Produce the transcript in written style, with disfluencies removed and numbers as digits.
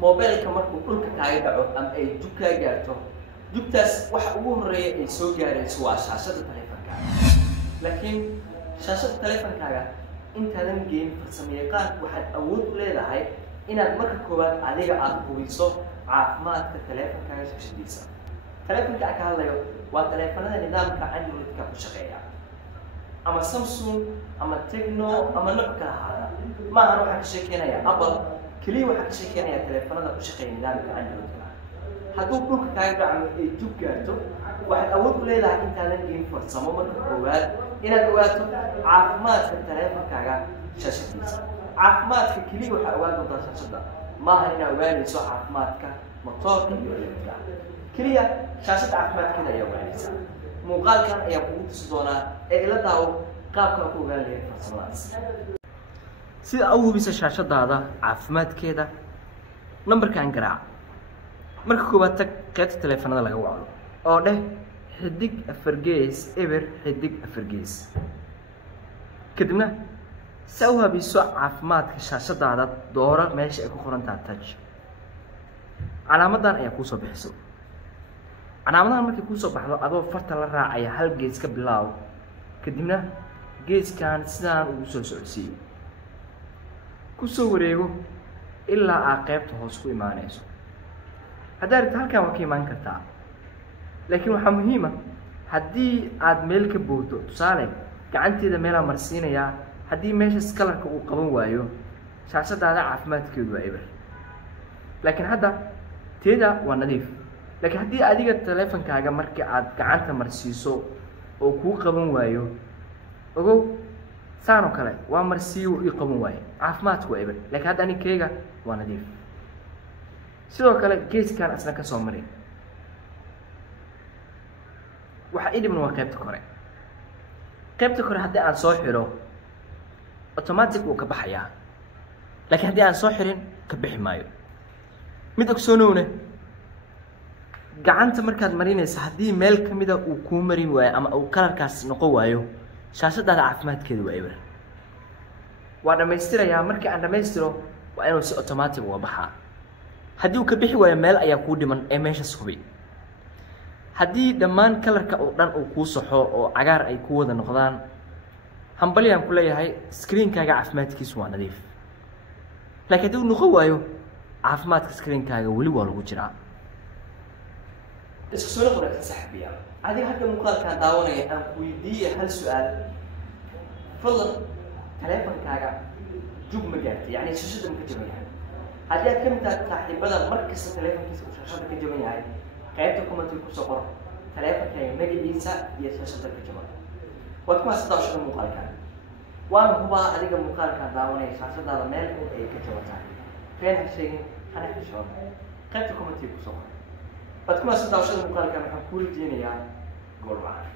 موبايلka markuu dhulka kaaga dhaco ama ay jug ka gaarto jugtaas waxa ugu horeeya ay soo gaarayso waa shaashada taleefankaaga laakiin shaashada taleefankaaga intaadan geyn farsamayaqaan waxaad awood u leedahay inaad marka koowaad adiga aad hubiso caafimaadka taleefankaaga shaqadiisa taleefanka ka hadlayo waa taleefanada nidaamka Android-ka ku shaqeeya ama Samsung ama Tecno ama nooc kale ha ma aha waxa ka sheekeynaya Apple kaliya waxa ka sheekeynaya taleefanada ku shaqeeya nidaamka Android-ka hadduu dhulka kaaga dhaco ay jug gaarto waxaad awood u leedahay intaadan geyn farsamo marka koowaad inaad ogaato caafimaadka taleefankaaga shaqadiisa caafimaadka kaliya waxa ogaan doontaa shaashada ma aha inaad ogaanayso caafimaadka motorka iyo elektrika kaliya shaashada caafimaadkeeda ayaa ogaanaysa muuqaalkan ayaa kugu tusi doonaa ee ila daawo qaabka ku ogaan lahayd farsamadaas sida aad u hubiso shaashadaada caafimaadkeeda numberkan garaac marka koowaad tag qaybta taleefanada laga waco oo dheh xidig 4 gees eber xidig 4 gees kadibna soo hubiso caafimaadka shaashadaada dooro meesha ay ku qoran tahay touch calaamadan ayaa ku soo bixiso calaamadan markay ku soo baxdo adoo farta la raacaya hal gees ka bilaaw kadibna geeskan sidaan ugu soo socodsiiyo ku soo wareego ilaa aad qaybta hoos ku imaanayso haddaad halkan waa ka imaan kartaa laakiin waxa muhiim ah haddii aad meel ka booddo tusaale gacanteeda meel aan marsiinayaa haddii meeshaas kalarka uu qaban waayo shaashadaada caafimaadkeedu waa eber laakiin hadda teeda waa nadiif laakiin haddii adiga taleefankaaga markii aad gacanta marsiiso oo kuu qaban waayo ogow saano kale waa marsiiyo ii qaban waayo caafimaadku waa eber laakiin hadda aniga waa nadiif sidoo kale geeskan asna ka soo maray waxa idibna waa qaybta kore haddii aan soo xiro automatic uu ka baxayaa laakiin haddii aan soo xirin ka bixi maayo mid ogsoonowna gacanta markaad marinaysa haddii meel kamida uu kuu marin waayo ama uu kalarkaas noqon waayo shaashadaada caafimaadkeedu waa eber waa dhammaystirayaa markii aan dhammaystiro waa inuu si automatic uga baxaa haddii uu ka bixi waayo meel ayaa kuu dhiman ee meeshaas hubi haddii dhammaan kalarka oo dhan uu kuu saxo oo cagaar ay ku wada noqdaan hambaliyaan ku leeyahay screen-kaaga caafimaadkiisu waa nadiif laakiin haddii uu noqon waayo caafimaadka screen-kaaga weli waa lagu jiraa isku soo noqonaysa saxbiya adiga hadda muuqaalkan daawanaya aan ku weydiiyay hal su'aal fadlan taleefankaaga jug ma gaartay yani shaashada ma ka jaban yahay haddii aad ka mid tahay saaxiibada markasta taleefankiisa uu shaashada ka jaban yahay qaybta commentiga ku soo qor taleefankaaga magaciisa iyo shaashada ka jaban waad kuma daawashada muuqaalkan waan hubaa adiga muuqaalkan daawanaya shaashadaada meel ay ka jaban tahay feen ha sheegin hana xishoon qaybta commentiga ku soo qor waad kuma daawashada muuqaalkan waxaan ku weydiinayaa gool wacan